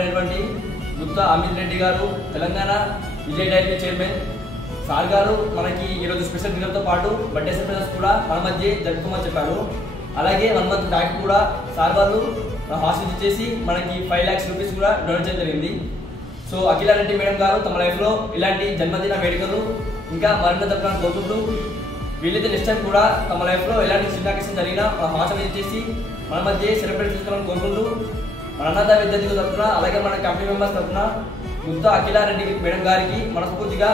అయినటువంటి గుత్తా అమిత్ రెడ్డి గారు, Telangana Vijay dairy chairman sir గారు మనకి ఈరోజు స్పెషల్ డిన్నర్తో పాటు బర్త్డే సర్ప్రైజెస్ కూడా మన మధ్య జరుపుకోమని చెప్పారు. అలాగే 1 month బ్యాక్ కూడా సార్ వాళ్ళు హాస్టల్ ఇచ్చేసి మనకి 5 lakhs రూపీస్ కూడా డొనేట్ చేయడం జరిగింది. సో అఖిలారెడ్డి మేడం గారు తమ లైఫ్లో ఇలాంటి జన్మదిన వేడుకలు ఇంకా మరింత జరపాలని కోరుకుంటూ వీళ్ళైతే నెక్స్ట్ టైం కూడా తమ లైఫ్లో ఎలాంటి చిన్న కేసు జరిగినా హాస్టల్ ఇచ్చేసి మన మధ్య సెలబ్రేట్ చేసుకోవాలని కోరుకుంటూ మన అన్నదాత విద్యార్థుల తరఫున అలాగే మన కంపెనీ మెంబర్స్ తరఫున గుత్తా అఖిలారెడ్డి మేడం గారికి మనస్ఫూర్తిగా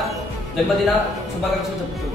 జన్మదిన శుభాకాంక్షలు చెప్తున్నాను.